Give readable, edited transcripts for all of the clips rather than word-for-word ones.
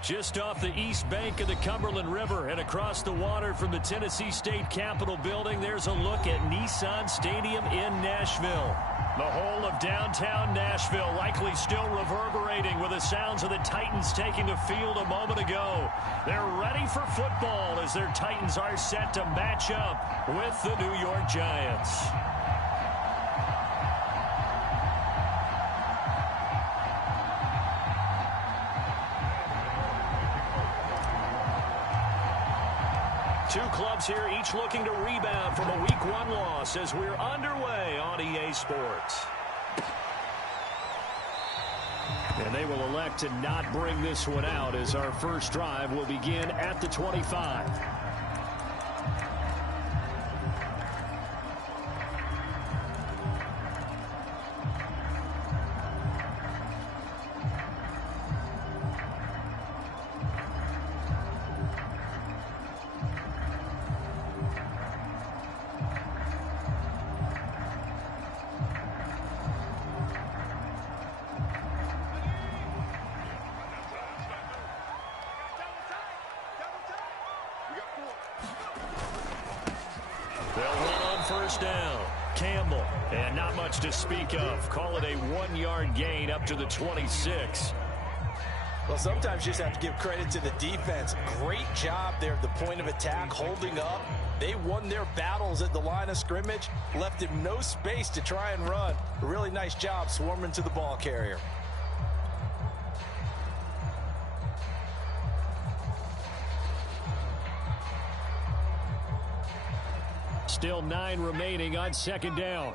Just off the east bank of the Cumberland River and across the water from the Tennessee State Capitol building, there's a look at Nissan Stadium in Nashville. The whole of downtown Nashville likely still reverberating with the sounds of the Titans taking the field a moment ago. They're ready for football as their Titans are set to match up with the New York Giants. Two clubs here, each looking to rebound from a Week 1 loss as we're underway on EA Sports. And they will elect to not bring this one out as our first drive will begin at the 25. They'll run on first down. Campbell, and not much to speak of. Call it a 1-yard gain up to the 26. Well, sometimes you just have to give credit to the defense. Great job there at the point of attack, holding up. They won their battles at the line of scrimmage, left him no space to try and run. A really nice job swarming to the ball carrier. Still 9 remaining on second down.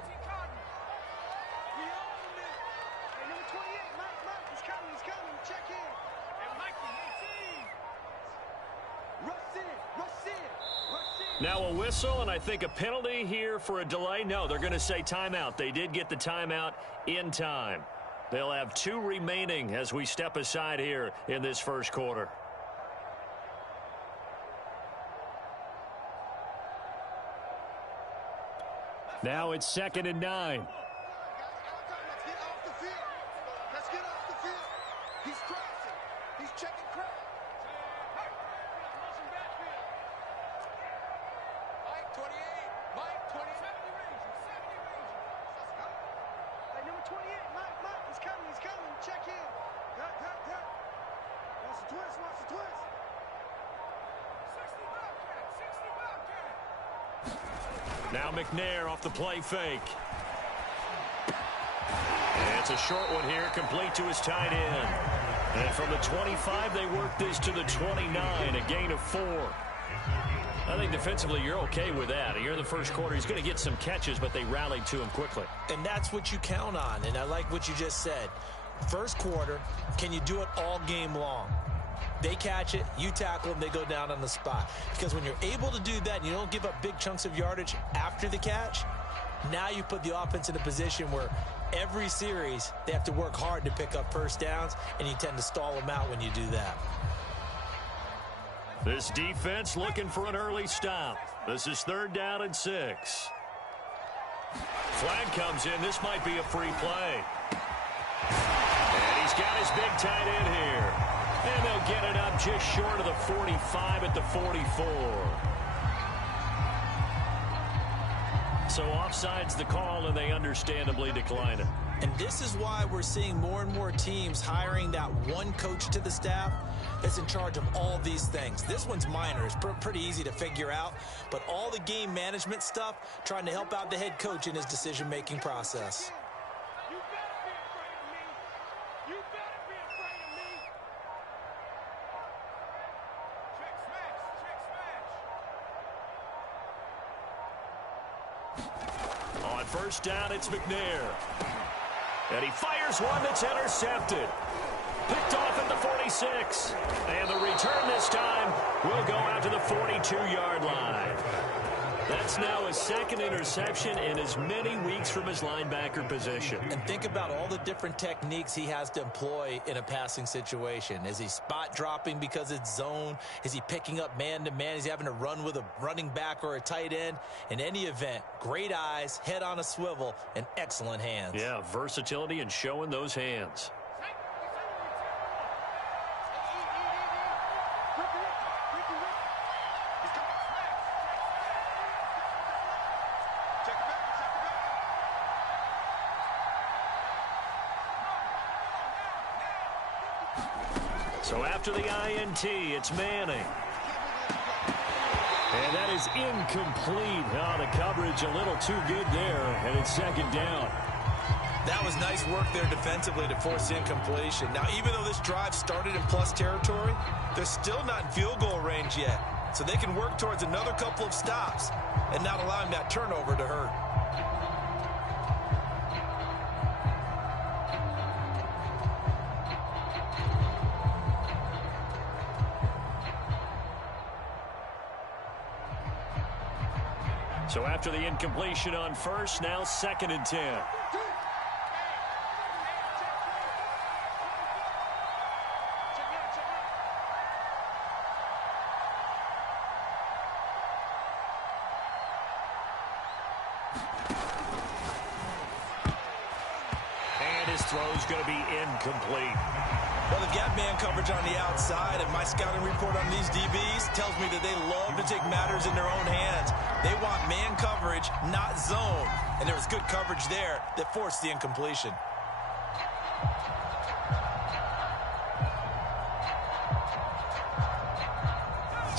Now a whistle, and I think a penalty here for a delay. No, they're going to say timeout. They did get the timeout in time. They'll have 2 remaining as we step aside here in this first quarter. Now it's 2nd and 9. Now McNair off the play fake. And it's a short one here, complete to his tight end. And from the 25, they work this to the 29, a gain of 4. I think defensively you're okay with that. You're in the first quarter. He's going to get some catches, but they rallied to him quickly. And that's what you count on, and I like what you just said. First quarter, can you do it all game long? They catch it, you tackle them, they go down on the spot. Because when you're able to do that and you don't give up big chunks of yardage after the catch, now you put the offense in a position where every series they have to work hard to pick up first downs, and you tend to stall them out when you do that. This defense looking for an early stop. This is 3rd down and 6. Flag comes in. This might be a free play. And he's got his big tight end here. And they'll get it up just short of the 45 at the 44. So offside's the call, and they understandably decline it. And this is why we're seeing more and more teams hiring that one coach to the staff that's in charge of all these things. This one's minor. It's pretty easy to figure out. But all the game management stuff, trying to help out the head coach in his decision-making process. On first down, it's McNair. And he fires one that's intercepted. Picked off at the 46. And the return this time will go out to the 42-yard line. That's now his 2nd interception in as many weeks from his linebacker position. And think about all the different techniques he has to employ in a passing situation. Is he spot dropping because it's zone? Is he picking up man-to-man? Is he having to run with a running back or a tight end? In any event, great eyes, head on a swivel, and excellent hands. Yeah, versatility and showing those hands. So after the INT, it's Manning. And that is incomplete. Oh, the coverage a little too good there, and it's second down. That was nice work there defensively to force the incompletion. Now, even though this drive started in plus territory, they're still not in field goal range yet. So they can work towards another couple of stops and not allowing that turnover to hurt. So after the incompletion on first, now 2nd and 10. And his throw's going to be incomplete. Well, they've got man coverage on the outside, and my scouting report on these DBs tells me that they love to take matters in their own hands. They want man coverage, not zone. And there was good coverage there that forced the incompletion.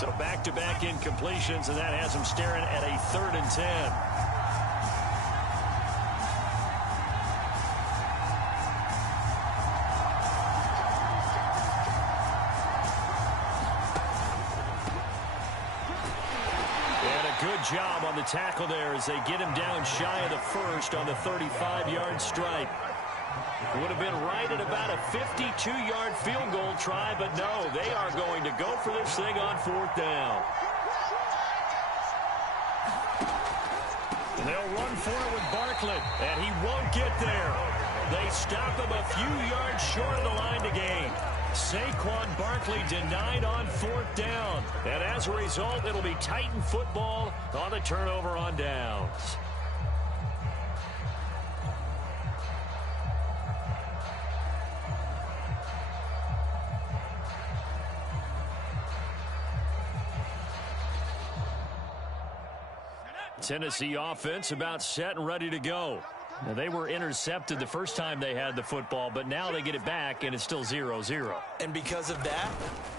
So back-to-back incompletions, and that has him staring at a 3rd and 10. Good job on the tackle there as they get him down shy of the first on the 35-yard stripe. Would have been right at about a 52-yard field goal try, but no, they are going to go for this thing on 4th down. They'll run for it with Barkley, and he won't get there. They stop him a few yards short of the line to gain. Saquon Barkley denied on 4th down. And as a result, it'll be Titan football on the turnover on downs. Tennessee offense about set and ready to go. Now, they were intercepted the first time they had the football, but now they get it back, and it's still 0-0. And because of that,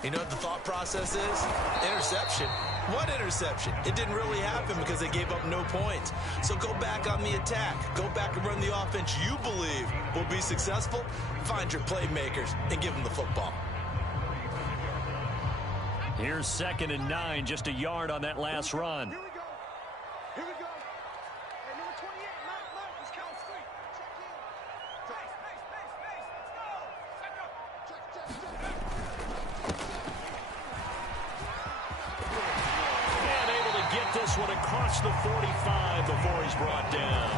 you know what the thought process is? Interception. What interception? It didn't really happen because they gave up no points. So go back on the attack. Go back and run the offense you believe will be successful. Find your playmakers and give them the football. Here's 2nd and 9, just a yard on that last run. Across the 45 before he's brought down.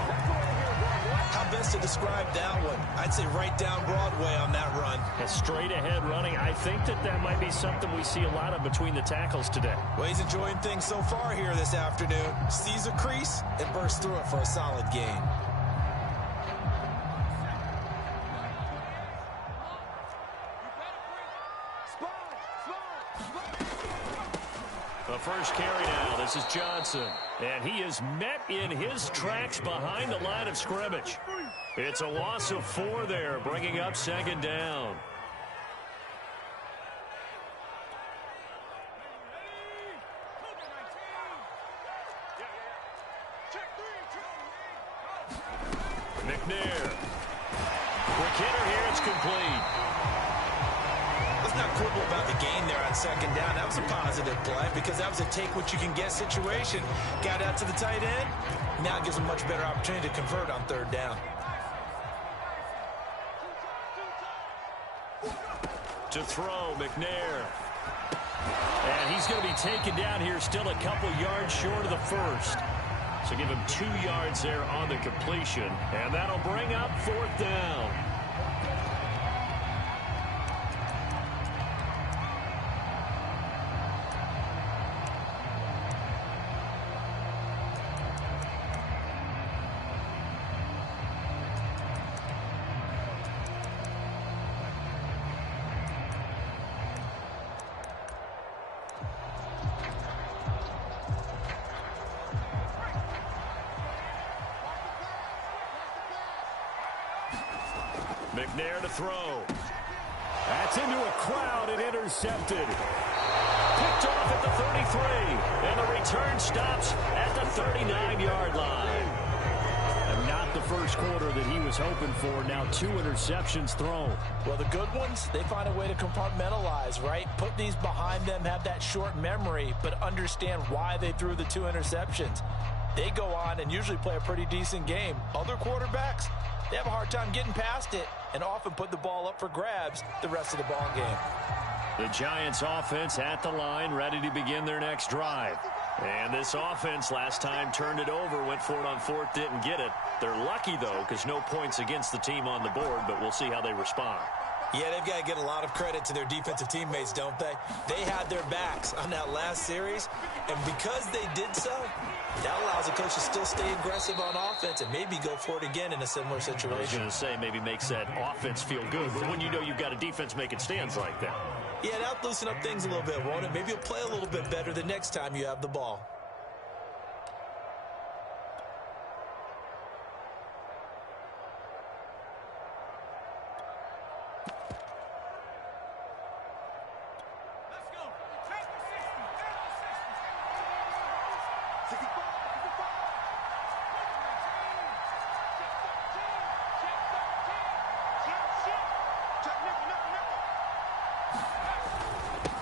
How best to describe that one? I'd say right down Broadway on that run. A straight ahead running. I think that might be something we see a lot of between the tackles today. Well, he's enjoying things so far here this afternoon. Sees a crease and bursts through it for a solid gain. The first carry now. This is Johnson. And he is met in his tracks behind the line of scrimmage. It's a loss of 4 there, bringing up 2nd down. McNair. Quick hitter here. It's complete. Let's not quibble about the gain there on 2nd down. That was a positive play because that was a take-what-you-can-get situation. Got out to the tight end. Now it gives them a much better opportunity to convert on 3rd down. To throw, McNair. And he's going to be taken down here still a couple yards short of the first. So give him 2 yards there on the completion. And that'll bring up 4th down. McNair to throw. That's Gets into a crowd and intercepted. Picked off at the 33. And the return stops at the 39-yard line. And not the first quarter that he was hoping for. Now 2 interceptions thrown. Well, the good ones, they find a way to compartmentalize, right? Put these behind them, have that short memory, but understand why they threw the 2 interceptions. They go on and usually play a pretty decent game. Other quarterbacks, they have a hard time getting past it and often put the ball up for grabs the rest of the ball game. The Giants offense at the line, ready to begin their next drive. And this offense last time turned it over, went for it on 4th, didn't get it. They're lucky, though, because no points against the team on the board, but we'll see how they respond. Yeah, they've got to get a lot of credit to their defensive teammates, don't they? They had their backs on that last series, and because they did so, that allows the coach to still stay aggressive on offense and maybe go for it again in a similar situation. I was going to say maybe makes that offense feel good, but when you know you've got a defense making stands like that. Yeah, that'll loosen up things a little bit, won't it? Maybe you'll play a little bit better the next time you have the ball.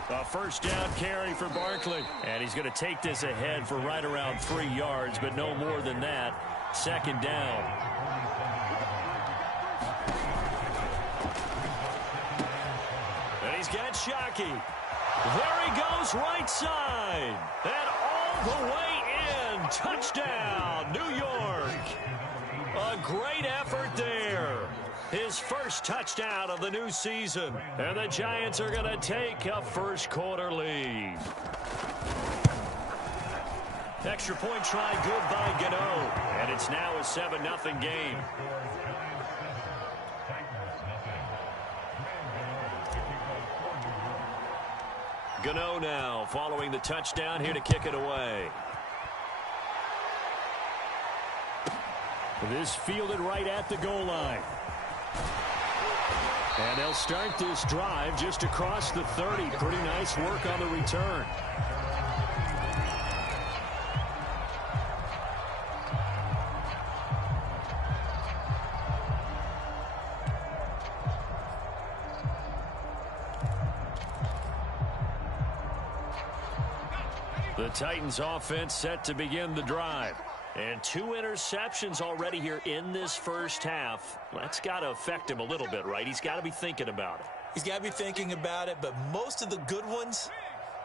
A first down carry for Barkley. And he's going to take this ahead for right around 3 yards, but no more than that. 2nd down. And he's got Shockey. There he goes, right side. And all the way in. Touchdown, New York. A great effort there. His first touchdown of the new season. And the Giants are going to take a first quarter lead. Extra point try good by Gano. And it's now a 7-0 game. Gano now following the touchdown here to kick it away. This fielded right at the goal line. And they'll start this drive just across the 30. Pretty nice work on the return. The Titans offense set to begin the drive. And 2 interceptions already here in this first half. That's got to affect him a little bit, right? He's got to be thinking about it. He's got to be thinking about it, but most of the good ones,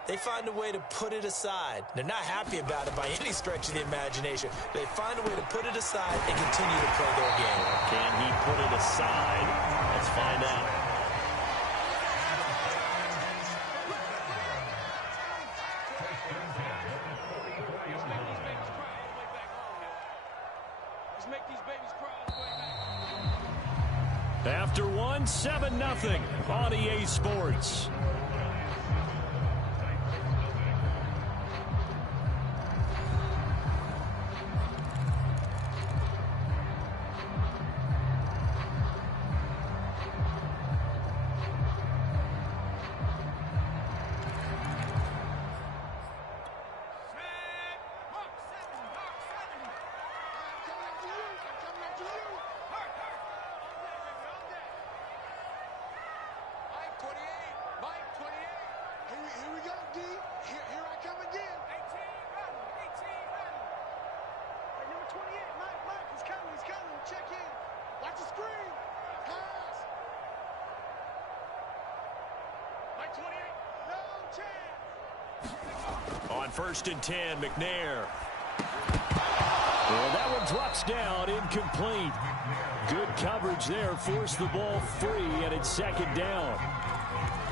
they find a way to put it aside. They're not happy about it by any stretch of the imagination. They find a way to put it aside and continue to play their game. Can he put it aside? Let's find out. After one, 7-0 on EA Sports. On 1st and 10, McNair. Well, that one drops down, incomplete. Good coverage there, forced the ball free, and it's 2nd down.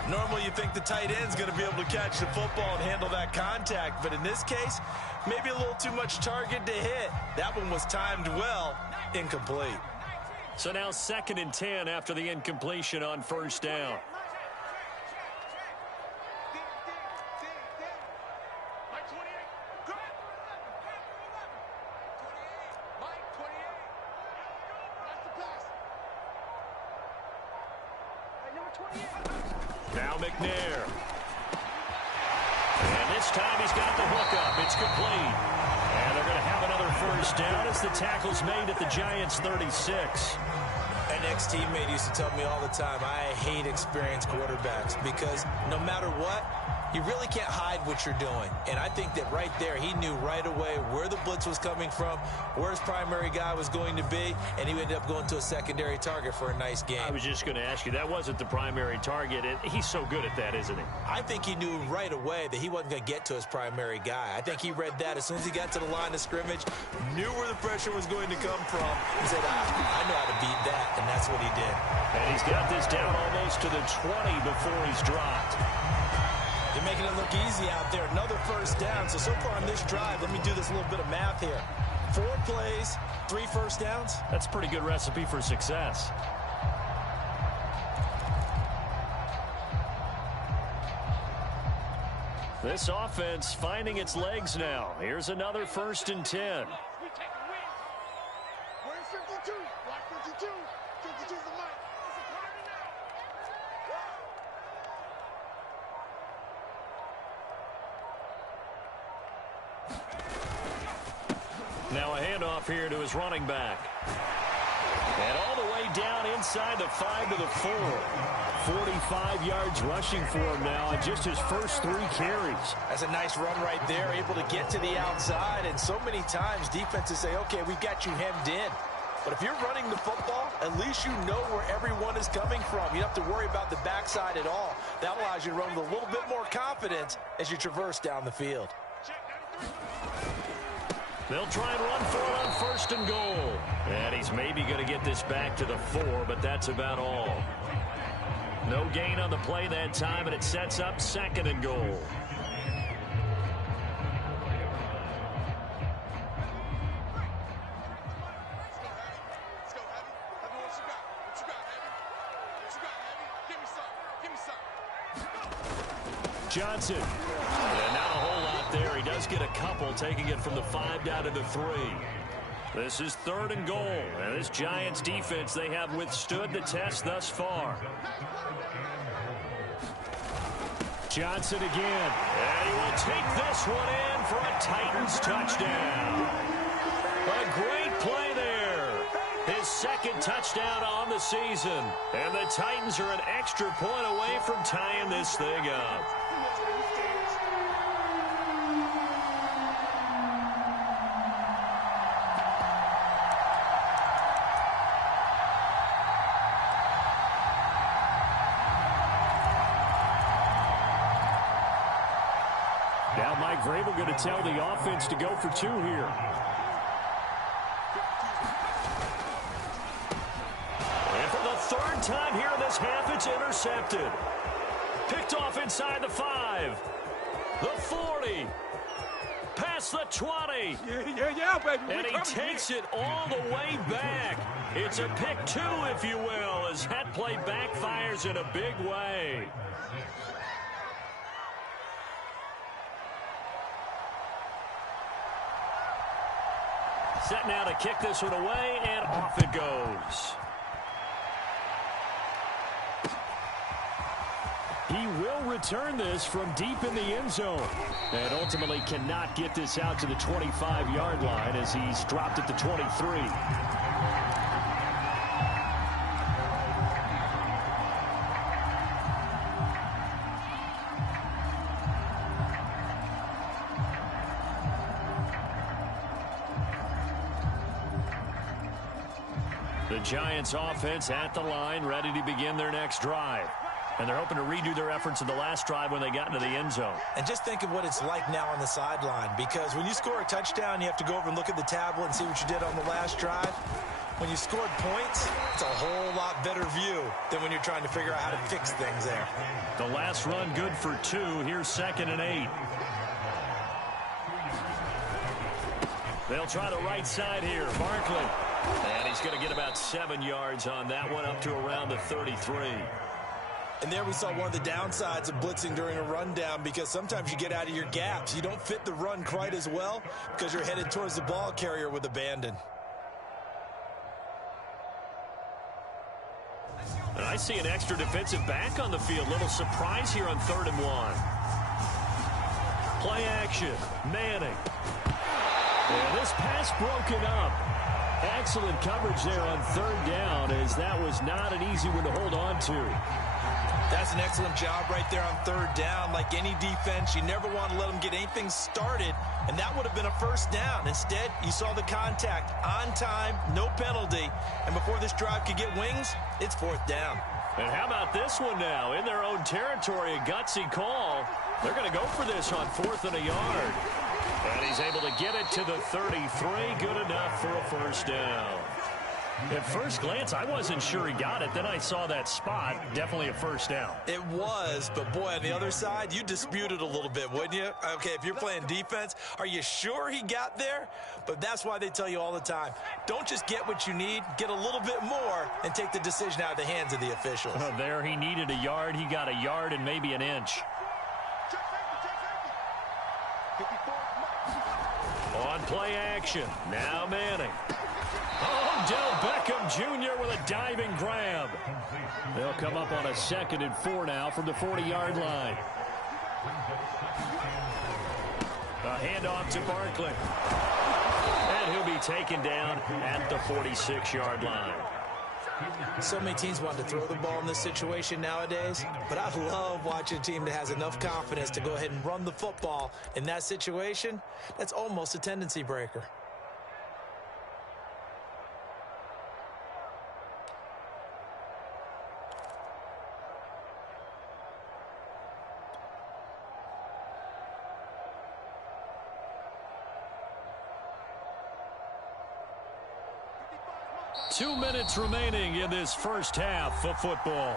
Normally you think the tight end's going to be able to catch the football and handle that contact, but in this case, maybe a little too much target to hit. That one was timed well, incomplete. So now 2nd and 10 after the incompletion on 1st down. McNair. And this time he's got the hookup. It's complete. And they're going to have another first down as the tackle's made at the Giants' 36. An ex-teammate used to tell me all the time, I hate experienced quarterbacks because no matter what, you really can't hide what you're doing. And I think that right there, he knew right away where the blitz was coming from, where his primary guy was going to be, and he ended up going to a secondary target for a nice game. I was just going to ask you, that wasn't the primary target. He's so good at that, isn't he? I think he knew right away that he wasn't going to get to his primary guy. I think he read that as soon as he got to the line of scrimmage, knew where the pressure was going to come from, and said, I know how to beat that, and that's what he did. And he's got this down almost to the 20 before he's dropped. They're making it look easy out there. Another first down. So far on this drive, let me do this little bit of math here. 4 plays, 3 first downs. That's a pretty good recipe for success. This offense finding its legs now. Here's another 1st and 10. We're in 52. Block 52. 52 is the line. It's a party now. Now a handoff here to his running back. And all the way down inside the 5 to the 4. 45 yards rushing for him now on just his first 3 carries. That's a nice run right there, able to get to the outside. And so many times defenses say, okay, we've got you hemmed in. But if you're running the football, at least you know where everyone is coming from. You don't have to worry about the backside at all. That allows you to run with a little bit more confidence as you traverse down the field. They'll try and run for it on 1st and goal. And he's maybe going to get this back to the 4, but that's about all. No gain on the play that time, and it sets up 2nd and goal. Johnson. And not a whole lot there. He does get a couple, taking it from the 5 down to the 3. This is 3rd and goal. And this Giants defense, they have withstood the test thus far. Johnson again. And he will take this one in for a Titans touchdown. A great play there. His 2nd touchdown on the season. And the Titans are an extra point away from tying this thing up. Now Mike Vrabel going to tell the offense to go for 2 here. And for the 3rd time here in this half, it's intercepted. Picked off inside the 5. The 40. Past the 20. Yeah, baby. And he takes it all the way back. It's a pick 2, if you will, as that play backfires in a big way. Set now to kick this one away, and off it goes. He will return this from deep in the end zone. And ultimately cannot get this out to the 25-yard line as he's dropped at the 23. The Giants offense at the line, ready to begin their next drive. And they're hoping to redo their efforts in the last drive when they got into the end zone. And just think of what it's like now on the sideline, because when you score a touchdown, you have to go over and look at the tablet and see what you did on the last drive. When you scored points, it's a whole lot better view than when you're trying to figure out how to fix things there. The last run good for 2. Here's 2nd and 8. They'll try the right side here. Barkley. And he's going to get about 7 yards on that one, up to around the 33. And there we saw one of the downsides of blitzing during a rundown, because sometimes you get out of your gaps. You don't fit the run quite as well because you're headed towards the ball carrier with abandon. And I see an extra defensive back on the field. Little surprise here on 3rd and 1. Play action. Manning. And this pass broken up. Excellent coverage there on 3rd down, as that was not an easy one to hold on to. That's an excellent job right there on 3rd down. Like any defense, you never want to let them get anything started, and that would have been a 1st down. Instead, you saw the contact on time, no penalty, and before this drive could get wings, it's 4th down. And how about this one now? In their own territory, a gutsy call. They're going to go for this on 4th and a yard. And he's able to get it to the 33. Good enough for a 1st down. At first glance, I wasn't sure he got it. Then I saw that spot. Definitely a 1st down. It was, but boy, on the other side, you dispute it a little bit, wouldn't you? Okay, if you're playing defense, are you sure he got there? But that's why they tell you all the time, don't just get what you need, get a little bit more, and take the decision out of the hands of the officials. There he needed a yard. He got a yard and maybe an inch. On play action, now Manning. Odell Beckham Jr. with a diving grab. They'll come up on a 2nd and 4 now from the 40-yard line. A handoff to Barkley. And he'll be taken down at the 46-yard line. So many teams want to throw the ball in this situation nowadays, but I love watching a team that has enough confidence to go ahead and run the football. In that situation, that's almost a tendency breaker. Two minutes remaining in this first half of football.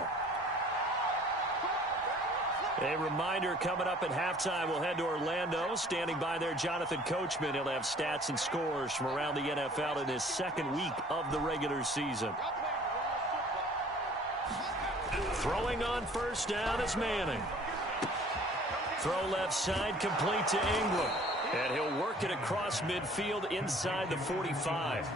A reminder coming up at halftime, we'll head to Orlando. Standing by there, Jonathan Coachman. He'll have stats and scores from around the NFL in his 2nd week of the regular season. Throwing on 1st down is Manning. Throw left side, complete to Ingram. And he'll work it across midfield inside the 45.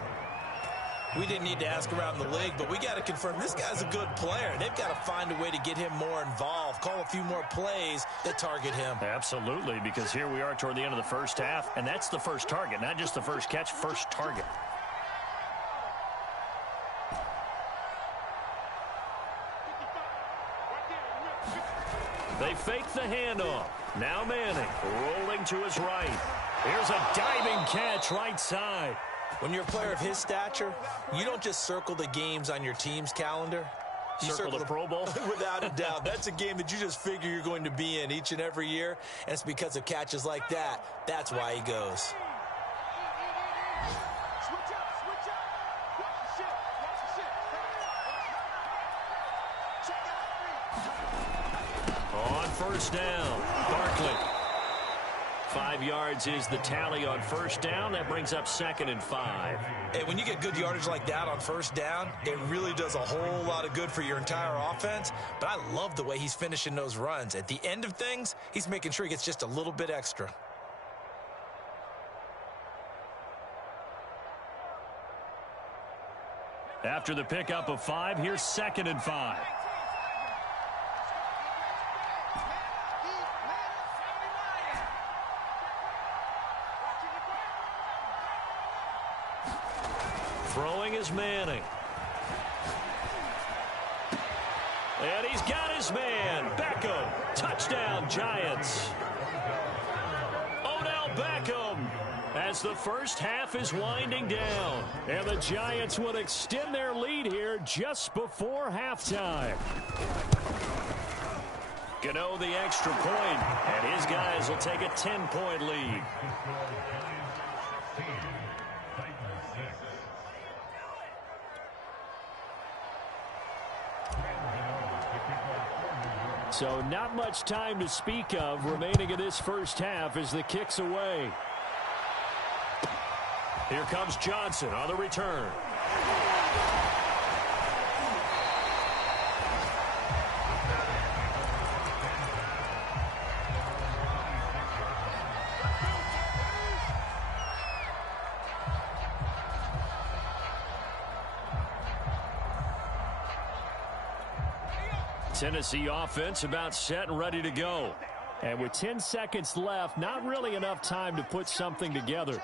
We didn't need to ask around the league, but we got to confirm this guy's a good player. They've got to find a way to get him more involved, call a few more plays that target him. Absolutely, because here we are toward the end of the first half, and that's the first target, not just the first catch, first target. They fake the handoff. Now Manning rolling to his right. Here's a diving catch right side. When you're a player of his stature, you don't just circle the games on your team's calendar. You circle the Pro Bowl? Without a doubt. That's a game that you just figure you're going to be in each and every year, and it's because of catches like that. That's why he goes. On 1st down, Barkley. 5 yards is the tally on 1st down. That brings up 2nd and 5. Hey, when you get good yardage like that on 1st down, it really does a whole lot of good for your entire offense. But I love the way he's finishing those runs. At the end of things, he's making sure he gets just a little bit extra. After the pickup of 5, here's 2nd and 5. Throwing is Manning. And he's got his man. Beckham. Touchdown, Giants. Odell Beckham as the first half is winding down. And the Giants will extend their lead here just before halftime. Gano the extra point, and his guys will take a 10-point lead. So not much time to speak of remaining in this first half as the kick's away. Here comes Johnson on the return. Tennessee offense about set and ready to go. And with 10 seconds left, not really enough time to put something together.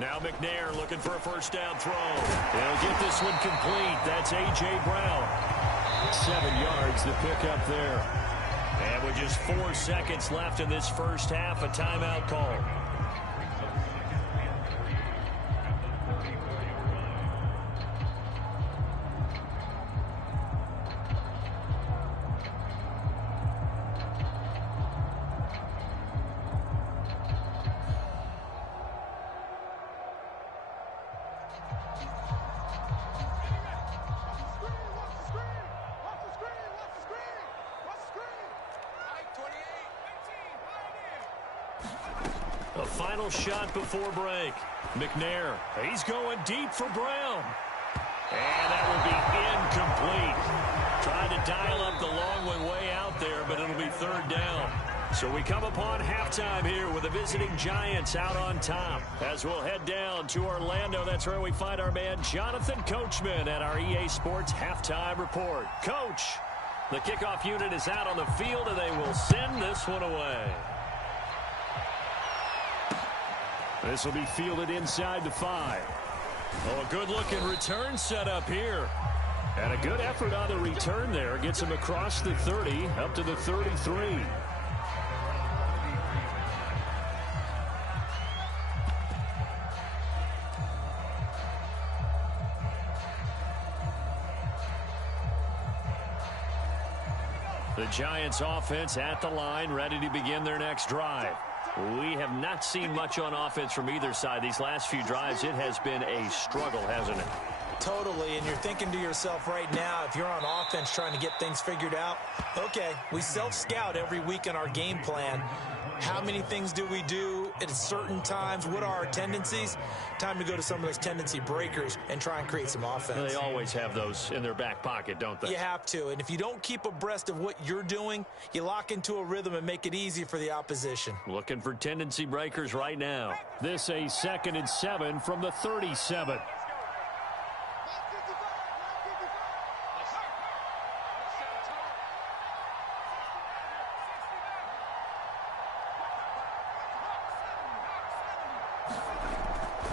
Now McNair looking for a first down throw. They'll get this one complete. That's A.J. Brown. 7 yards to pick up there. And with just 4 seconds left in this first half, a timeout call. A final shot before break. McNair, he's going deep for Brown. And that will be incomplete. Tried to dial up the long one way out there, but it'll be third down. So we come upon halftime here with the visiting Giants out on top. As we'll head down to Orlando, that's where we find our man Jonathan Coachman at our EA Sports Halftime Report. Coach, the kickoff unit is out on the field, and they will send this one away. This will be fielded inside the 5. Oh, a good-looking return set up here. And a good effort on the return there. Gets him across the 30, up to the 33. The Giants offense at the line, ready to begin their next drive. We have not seen much on offense from either side. These last few drives, it has been a struggle, hasn't it? Totally, and you're thinking to yourself right now, if you're on offense trying to get things figured out, okay, we self-scout every week in our game plan. How many things do we do at certain times? What are our tendencies? Time to go to some of those tendency breakers and try and create some offense. They always have those in their back pocket, don't they? You have to, and if you don't keep abreast of what you're doing, you lock into a rhythm and make it easy for the opposition. Looking for tendency breakers right now. This a 2nd and 7 from the 37.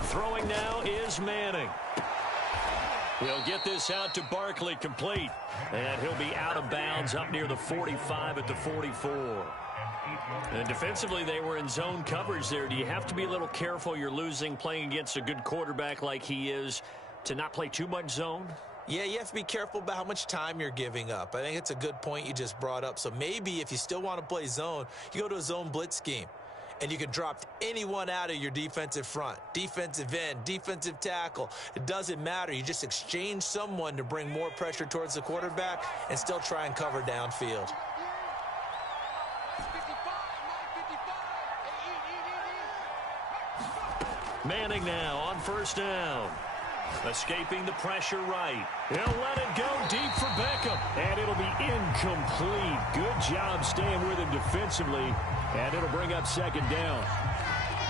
Throwing now is Manning. He'll get this out to Barkley, complete. And he'll be out of bounds up near the 45 at the 44. And defensively, they were in zone coverage there. Do you have to be a little careful? You're losing, playing against a good quarterback like he is, to not play too much zone? Yeah, you have to be careful about how much time you're giving up. I think it's a good point you just brought up. So maybe if you still want to play zone, you go to a zone blitz scheme. And you can drop anyone out of your defensive front, defensive end, defensive tackle. It doesn't matter. You just exchange someone to bring more pressure towards the quarterback and still try and cover downfield. Manning now on first down. Escaping the pressure right. He'll let it go deep for Beckham. And it'll be incomplete. Good job staying with him defensively. And it'll bring up second down.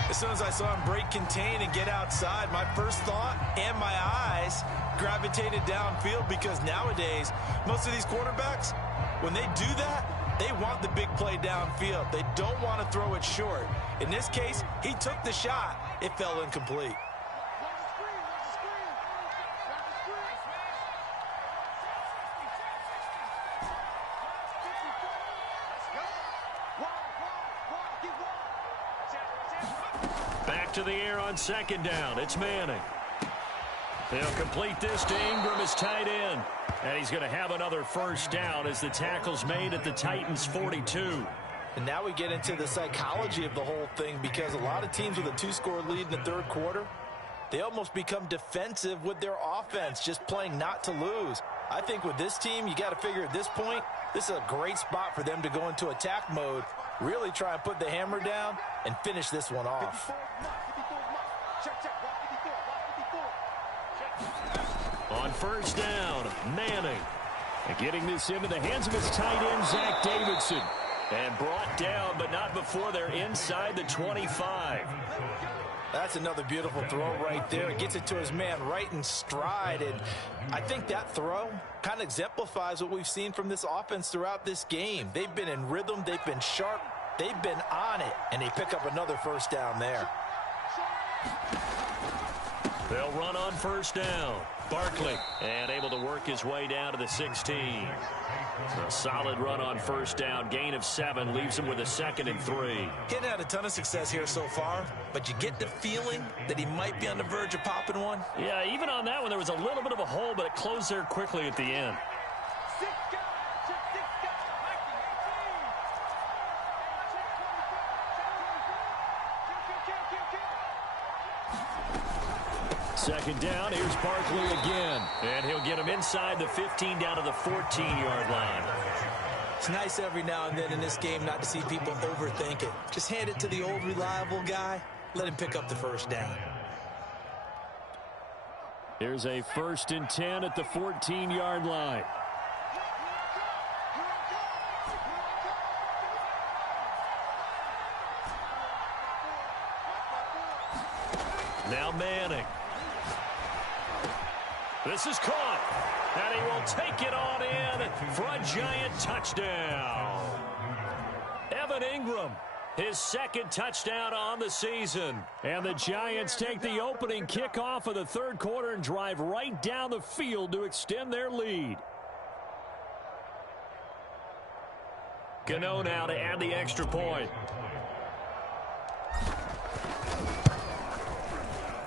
As soon as I saw him break contain and get outside, my first thought and my eyes gravitated downfield, because nowadays, most of these quarterbacks, when they do that, they want the big play downfield. They don't want to throw it short. In this case, he took the shot. It fell incomplete. Back to the air on second down. It's Manning. They'll complete this to Ingram as tight end. And he's going to have another first down as the tackle's made at the Titans' 42. And now we get into the psychology of the whole thing, because a lot of teams with a 2-score lead in the third quarter, they almost become defensive with their offense, just playing not to lose. I think with this team, you got to figure at this point, this is a great spot for them to go into attack mode, really try and put the hammer down and finish this one off. On first down, Manning. And getting this into the hands of his tight end, Zach Davidson. And brought down, but not before they're inside the 25. That's another beautiful throw right there. Gets it to his man right in stride. And I think that throw kind of exemplifies what we've seen from this offense throughout this game. They've been in rhythm. They've been sharp. They've been on it. And they pick up another first down there. They'll run on first down. Barkley, and able to work his way down to the 16. A solid run on first down. Gain of 7 leaves him with a 2nd and 3. He hadn't had a ton of success here so far, but you get the feeling that he might be on the verge of popping one. Yeah, even on that one, there was a little bit of a hole, but it closed there quickly at the end. Second down, here's Barkley again. And he'll get him inside the 15 down to the 14-yard line. It's nice every now and then in this game not to see people overthink it. Just hand it to the old reliable guy. Let him pick up the first down. Here's a 1st and 10 at the 14-yard line. Now Manning. This is caught, and he will take it on in for a Giant touchdown. Evan Ingram, his 2nd touchdown on the season. And the Giants take the opening kickoff of the 3rd quarter and drive right down the field to extend their lead. Gano now to add the extra point.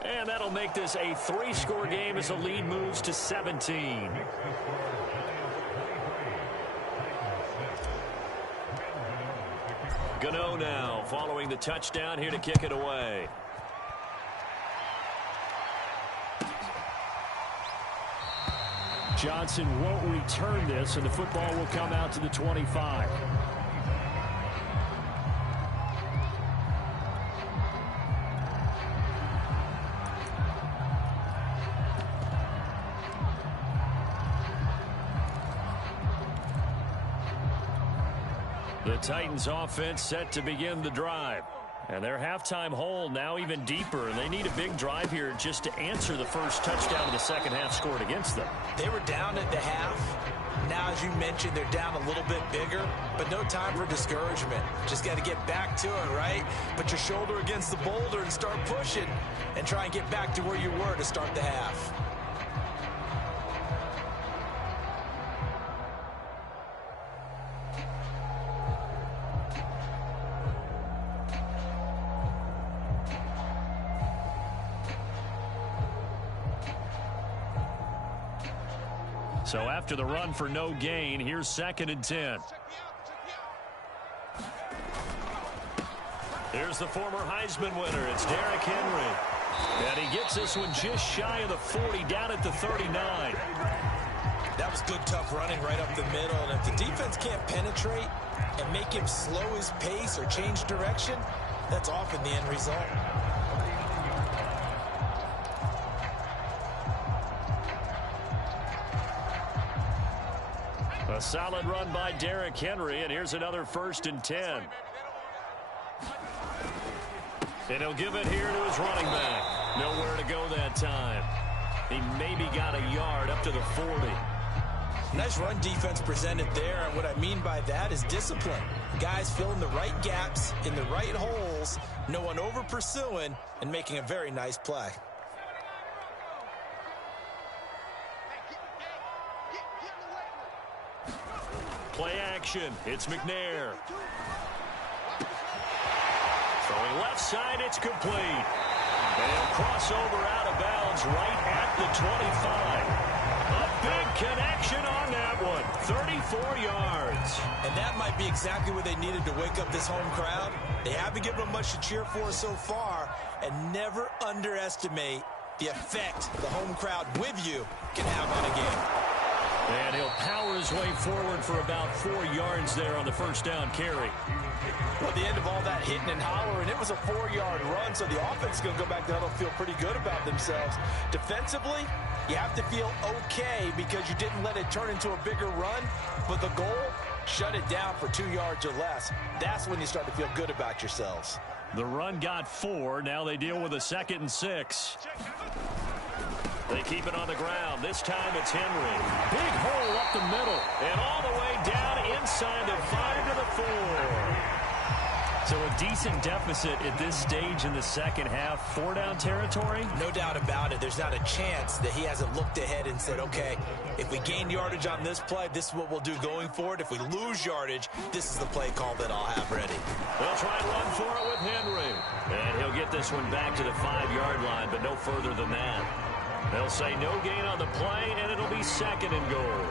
And that'll make this a 3-score game as the lead moves to 17. Gano now following the touchdown here to kick it away. Johnson won't return this, and the football will come out to the 25. The Titans offense set to begin the drive. And their halftime hole now even deeper, and they need a big drive here just to answer the first touchdown of the second half scored against them. They were down at the half. Now, as you mentioned, they're down a little bit bigger, but no time for discouragement. Just got to get back to it, right? Put your shoulder against the boulder and start pushing and try and get back to where you were to start the half. So after the run for no gain, here's 2nd and 10. Here's the former Heisman winner. It's Derrick Henry. And he gets this one just shy of the 40, down at the 39. That was good, tough running right up the middle. And if the defense can't penetrate and make him slow his pace or change direction, that's often the end result. A solid run by Derrick Henry, and here's another 1st and 10. And he'll give it here to his running back. Nowhere to go that time. He maybe got a yard up to the 40. Nice run defense presented there, and what I mean by that is discipline. Guys filling the right gaps in the right holes, no one over pursuing, and making a very nice play. Play action. It's McNair. Throwing left side, it's complete. They'll cross over out of bounds right at the 25. A big connection on that one. 34 yards. And that might be exactly what they needed to wake up this home crowd. They haven't given them much to cheer for so far, and never underestimate the effect the home crowd with you can have on a game. And he'll power his way forward for about 4 yards there on the first down carry. Well, at the end of all that hitting and hollering, it was a 4-yard run, so the offense is going to go back down and feel pretty good about themselves. Defensively, you have to feel okay because you didn't let it turn into a bigger run, but the goal shut it down for 2 yards or less. That's when you start to feel good about yourselves. The run got 4. Now they deal with a 2nd and 6. They keep it on the ground. This time it's Henry. Big hole up the middle. And all the way down inside the 5 to the 4. So a decent deficit at this stage in the second half. 4-down territory? No doubt about it. There's not a chance that he hasn't looked ahead and said, okay, if we gain yardage on this play, this is what we'll do going forward. If we lose yardage, this is the play call that I'll have ready. They'll try and run for it with Henry. And he'll get this one back to the 5-yard line, but no further than that. They'll say no gain on the play, and it'll be 2nd and goal.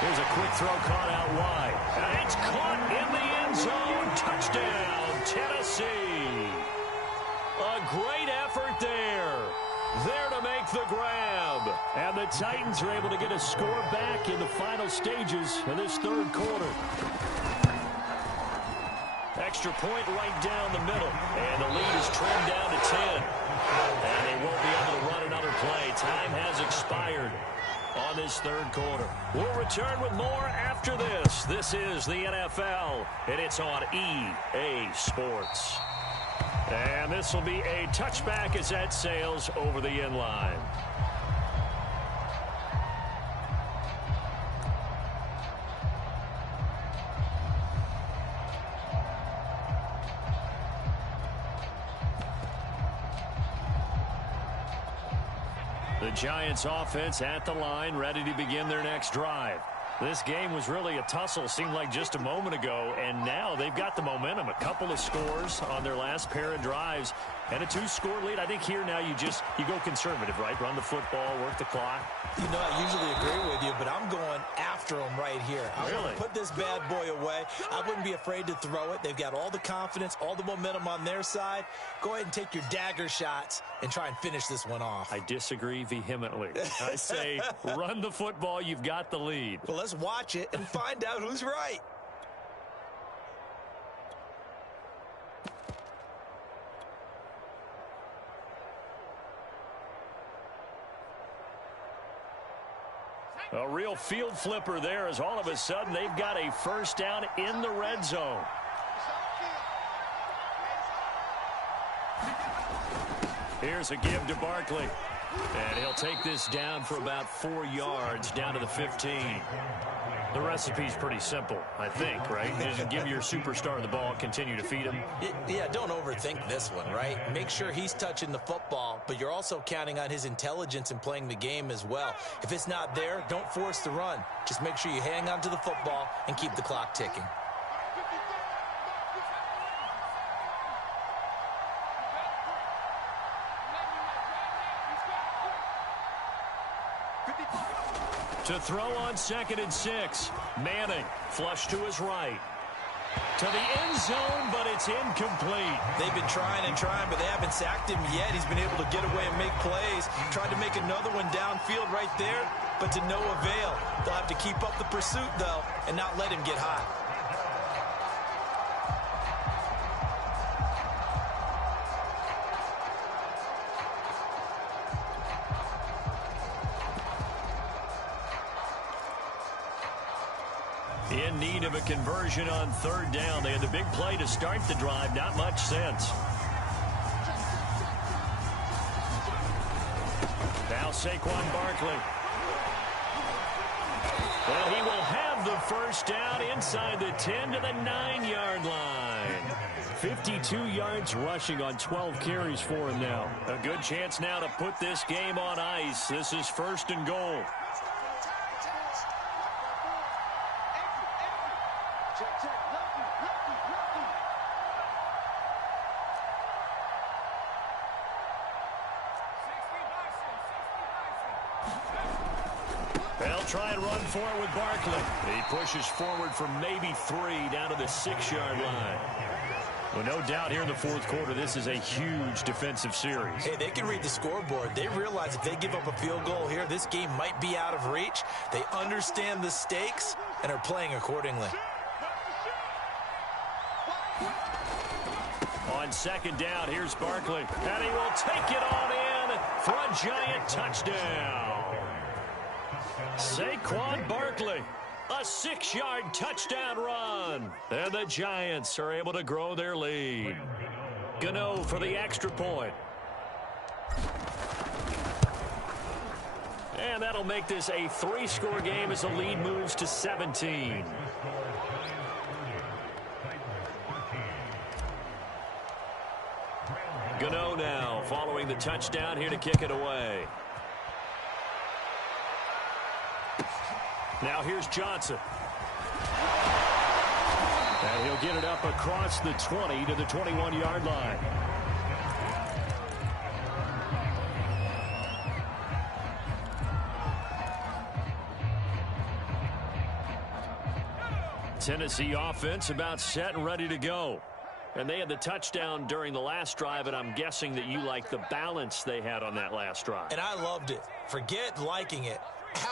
Here's a quick throw caught out wide. And it's caught in the end zone. Touchdown, Tennessee. A great effort there. There to make the grab. And the Titans are able to get a score back in the final stages of this third quarter. Extra point right down the middle. And the lead is trimmed down to 10. And they won't be able to run another play. Time has expired on this third quarter. We'll return with more after this. This is the NFL, and it's on EA Sports. And this will be a touchback as that sails over the end line. The Giants offense at the line, ready to begin their next drive. This game was really a tussle, seemed like just a moment ago, and now they've got the momentum. A couple of scores on their last pair of drives and a 2-score lead. I think here now you go conservative, right? Run the football, work the clock. You know, I usually agree with you, but I'm going after them right here. I want to put this bad boy away. I wouldn't be afraid to throw it. They've got all the confidence, all the momentum on their side. Go ahead and take your dagger shots and try and finish this one off. I disagree vehemently. I say run the football. You've got the lead. Well, let's watch it and find out who's right. A real field flipper there as all of a sudden they've got a first down in the red zone. Here's a give to Barkley. And he'll take this down for about 4 yards down to the 15. The recipe's pretty simple, I think, right? Just give your superstar the ball, continue to feed him. Yeah, don't overthink this one, right? Make sure he's touching the football, but you're also counting on his intelligence in playing the game as well. If it's not there, don't force the run. Just make sure you hang on to the football and keep the clock ticking. To throw on 2nd and 6. Manning, flush to his right. To the end zone, but it's incomplete. They've been trying and trying, but they haven't sacked him yet. He's been able to get away and make plays. Tried to make another one downfield right there, but to no avail. They'll have to keep up the pursuit, though, and not let him get hot. In need of a conversion on 3rd down. They had the big play to start the drive. Not much sense. Now Saquon Barkley. Well, he will have the first down inside the 10 to the 9-yard line. 52 yards rushing on 12 carries for him now. A good chance now to put this game on ice. This is 1st and goal. They'll try and run for it with Barkley. He pushes forward for maybe 3 down to the 6-yard line. Well, no doubt here in the 4th quarter, this is a huge defensive series. Hey, they can read the scoreboard. They realize if they give up a field goal here, this game might be out of reach. They understand the stakes and are playing accordingly. On second down, here's Barkley. And he will take it on in for a Giant touchdown. Saquon Barkley, a 6-yard touchdown run. And the Giants are able to grow their lead. Gano for the extra point. And that'll make this a 3-score game as the lead moves to 17. Gano now following the touchdown here to kick it away. Now here's Johnson. And he'll get it up across the 20 to the 21-yard line. Tennessee offense about set and ready to go. And they had the touchdown during the last drive, and I'm guessing that you like the balance they had on that last drive. And I loved it. Forget liking it.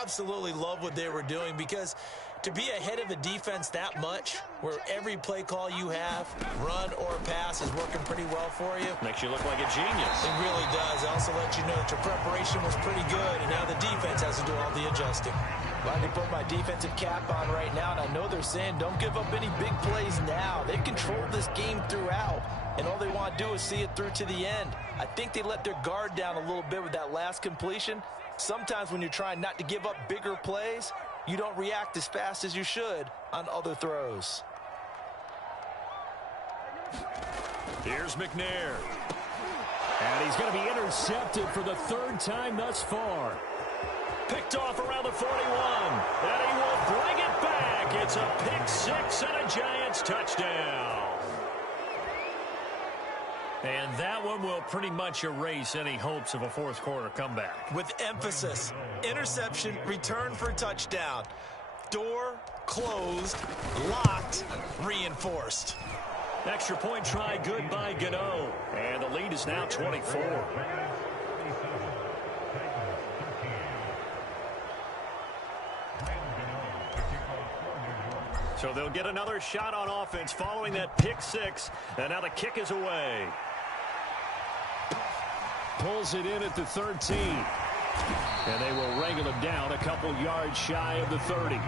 Absolutely love what they were doing, because to be ahead of a defense that much, where every play call you have, run or pass, is working pretty well for you. Makes you look like a genius. It really does. It also lets you know that your preparation was pretty good, and now the defense has to do all the adjusting. I can put my defensive cap on right now, and I know they're saying don't give up any big plays now. They've controlled this game throughout, and all they want to do is see it through to the end. I think they let their guard down a little bit with that last completion. Sometimes when you're trying not to give up bigger plays, you don't react as fast as you should on other throws. Here's McNair. And he's going to be intercepted for the 3rd time thus far. Picked off around the 41. And he will bring it back. It's a pick 6 and a Giants touchdown. And that one will pretty much erase any hopes of a 4th quarter comeback. With emphasis, interception, return for touchdown. Door closed, locked, reinforced. Extra point try good by Gano. And the lead is now 24. So they'll get another shot on offense following that pick 6. And now the kick is away. Pulls it in at the 13. And they will wrangle him down a couple yards shy of the 30.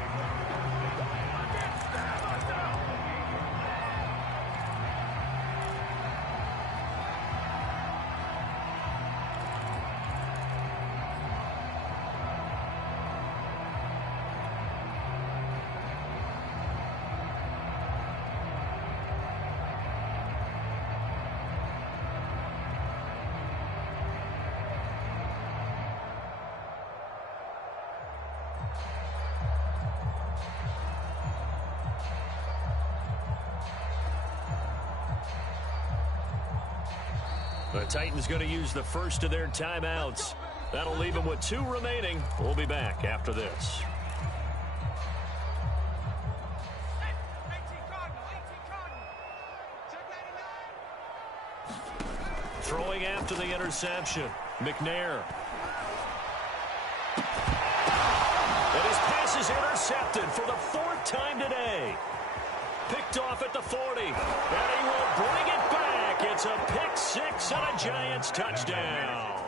The Titans going to use the first of their timeouts. That'll leave them with 2 remaining. We'll be back after this. Throwing after the interception, McNair. And his pass is intercepted for the 4th time today. Picked off at the 40. And he will bring it back. It's a pick 6 and a Giants touchdown.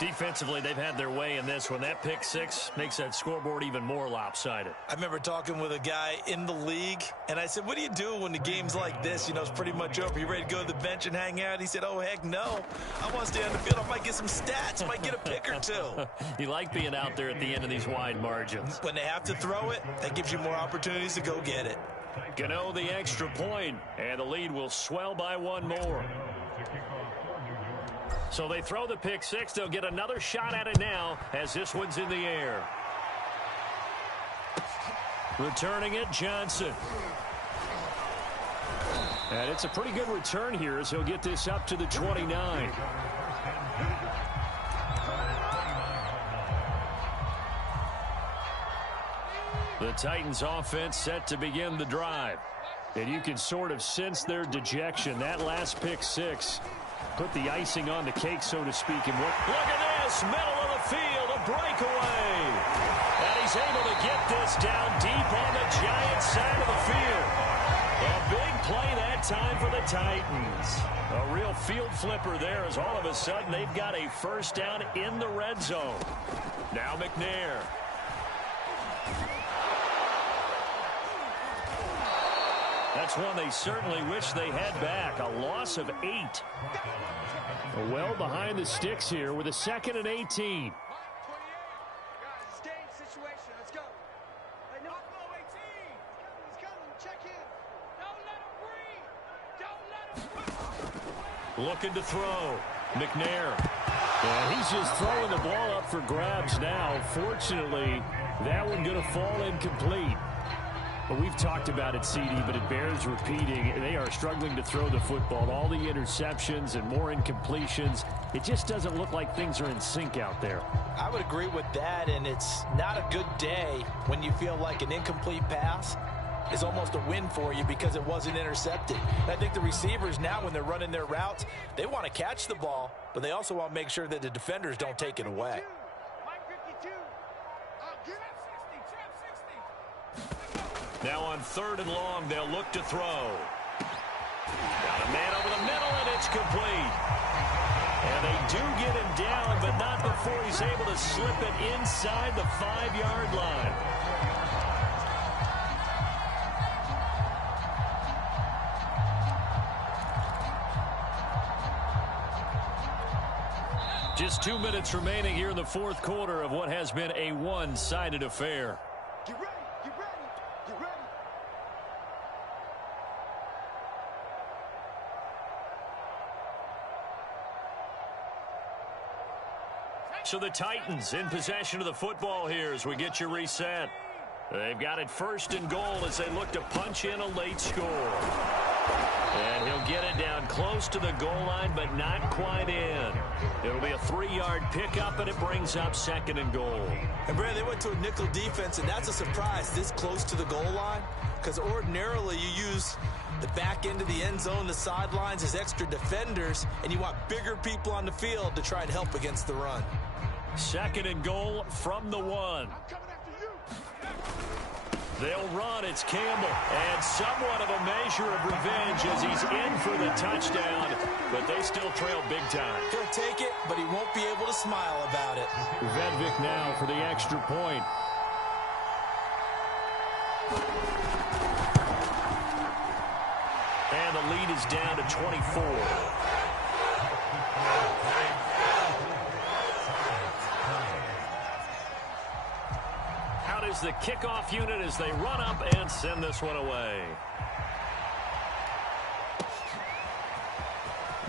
Defensively, they've had their way in this one. That pick 6 makes that scoreboard even more lopsided. I remember talking with a guy in the league, and I said, what do you do when the game's like this? You know, it's pretty much over. You ready to go to the bench and hang out? He said, oh, heck no. I want to stay on the field. I might get some stats. Might get a pick or 2. You like being out there at the end of these wide margins. When they have to throw it, that gives you more opportunities to go get it. Gano the extra point, and the lead will swell by 1 more. So they throw the pick 6. They'll get another shot at it now as this one's in the air. Returning it, Johnson. And it's a pretty good return here as he'll get this up to the 29. The Titans offense set to begin the drive. And you can sort of sense their dejection. That last pick 6 put the icing on the cake, so to speak. And look at this, middle of the field, a breakaway. And he's able to get this down deep on the Giants side of the field. A big play that time for the Titans. A real field flipper there as all of a sudden they've got a first down in the red zone. Now McNair. That's one they certainly wish they had back. A loss of 8. Well behind the sticks here with a 2nd and 18. Looking to throw. McNair. And he's just throwing the ball up for grabs now. Fortunately, that one going to fall incomplete. But we've talked about it, CD, but it bears repeating. They are struggling to throw the football. All the interceptions and more incompletions. It just doesn't look like things are in sync out there. I would agree with that, and it's not a good day when you feel like an incomplete pass is almost a win for you because it wasn't intercepted. And I think the receivers now, when they're running their routes, they want to catch the ball, but they also want to make sure that the defenders don't take it away. Now on 3rd and long, they'll look to throw. Got a man over the middle, and it's complete. And they do get him down, but not before he's able to slip it inside the 5-yard line. Just 2 minutes remaining here in the 4th quarter of what has been a one-sided affair. Get ready, get ready, get ready. So the Titans in possession of the football here as we get you reset. They've got it 1st and goal as they look to punch in a late score. And he'll get it down close to the goal line, but not quite in. It'll be a 3-yard pickup, and it brings up 2nd and goal. And, Brad, they went to a nickel defense, and that's a surprise this close to the goal line, because ordinarily you use the back end of the end zone, the sidelines as extra defenders, and you want bigger people on the field to try and help against the run. 2nd and goal from the 1. I'm coming after you. They'll run. It's Campbell. And somewhat of a measure of revenge as he's in for the touchdown. But they still trail big time. He'll take it, but he won't be able to smile about it. Vedvik now for the extra point. And the lead is down to 24. Is the kickoff unit as they run up and send this one away.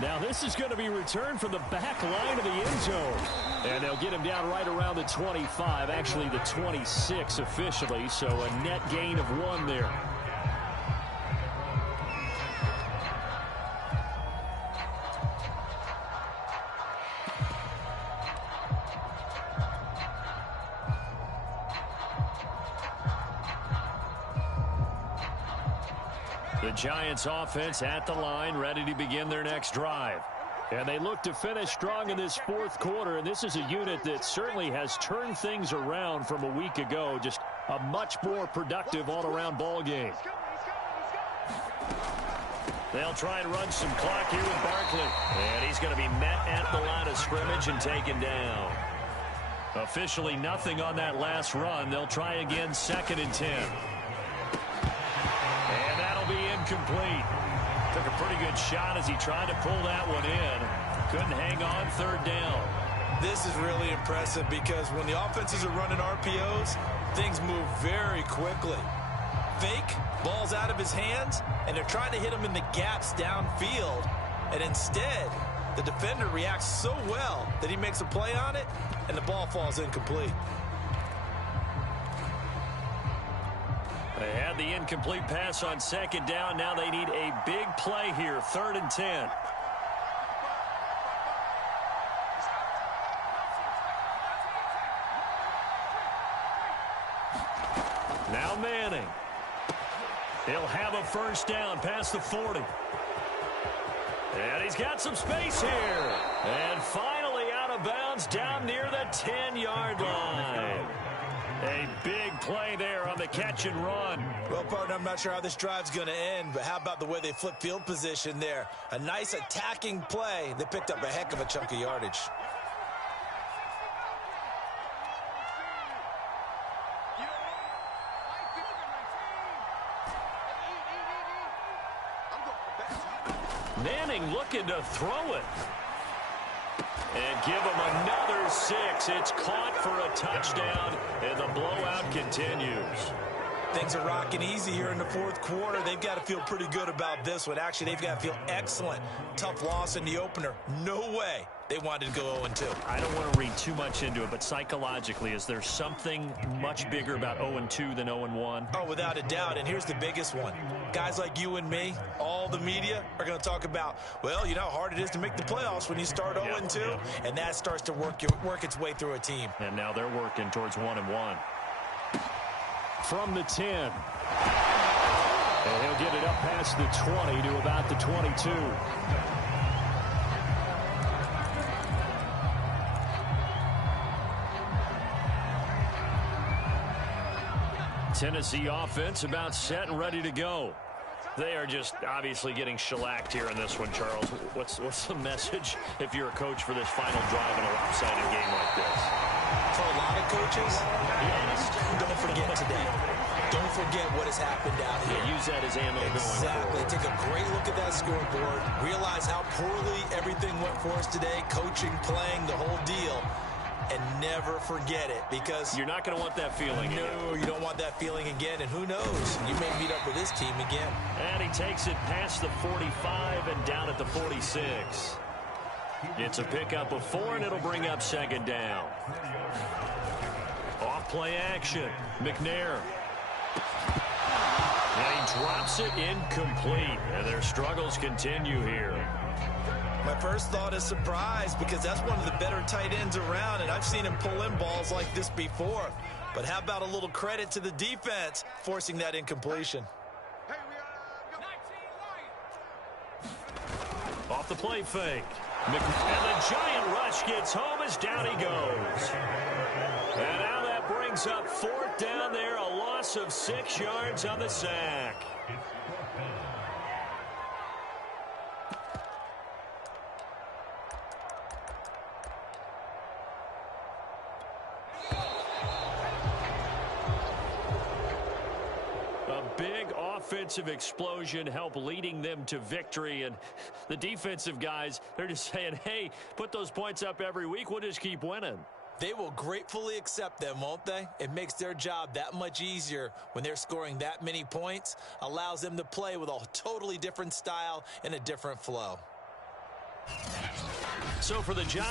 Now this is going to be returned from the back line of the end zone. And they'll get him down right around the 25, actually the 26 officially, so a net gain of 1 there. The Giants offense at the line, ready to begin their next drive. And they look to finish strong in this 4th quarter, and this is a unit that certainly has turned things around from a week ago. Just a much more productive all-around ball game. They'll try and run some clock here with Barkley. And he's going to be met at the line of scrimmage and taken down. Officially nothing on that last run. They'll try again 2nd and 10. Be incomplete. Took a pretty good shot as he tried to pull that one in. Couldn't hang on 3rd down. This is really impressive because when the offenses are running RPOs, things move very quickly. Fake, ball's out of his hands, and they're trying to hit him in the gaps downfield. And instead, the defender reacts so well that he makes a play on it, and the ball falls incomplete. They had the incomplete pass on 2nd down. Now they need a big play here, 3rd and 10. Now Manning. He'll have a first down past the 40. And he's got some space here. And finally out of bounds down near the 10-yard line. A big play there on the catch and run. Well, partner, I'm not sure how this drive's going to end, but how about the way they flip field position there? A nice attacking play. They picked up a heck of a chunk of yardage. Manning looking to throw it. And give him another 6. It's caught for a touchdown, and the blowout continues. Things are rocking easy here in the fourth quarter. They've got to feel pretty good about this one. Actually, they've got to feel excellent. Tough loss in the opener. No way they wanted to go 0-2. I don't want to read too much into it, but psychologically, is there something much bigger about 0-2 than 0-1? Oh, without a doubt. And here's the biggest one. Guys like you and me, all the media, are going to talk about, well, you know how hard it is to make the playoffs when you start 0-2. And that starts to work its way through a team. And now they're working towards 1-1. From the 10. And he'll get it up past the 20 to about the 22. Tennessee offense about set and ready to go. They are just obviously getting shellacked here in this one, Charles. What's the message if you're a coach for this final drive in a lopsided game like this? For a lot of coaches, don't forget today. Don't forget what has happened out here. Yeah, use that as ammo going forward. Exactly. Take a great look at that scoreboard. Realize how poorly everything went for us today. Coaching, playing, the whole deal. And never forget it, because you're not going to want that feeling again. No, you don't want that feeling again. And who knows? You may meet up with this team again. And he takes it past the 45 and down at the 46. It's a pickup of 4, and it'll bring up second down. Off play action. McNair. And he drops it incomplete. And their struggles continue here. My first thought is surprise, because that's one of the better tight ends around, and I've seen him pull in balls like this before. But how about a little credit to the defense forcing that incompletion? Off the play fake. And the giant rush gets home as down he goes. And now that brings up 4th down there, a loss of 6 yards on the sack. Offensive explosion help leading them to victory, and the defensive guys, they're just saying, hey, put those points up every week, we'll just keep winning. They will gratefully accept them, won't they? It makes their job that much easier when they're scoring that many points, allows them to play with a totally different style and a different flow. So for the job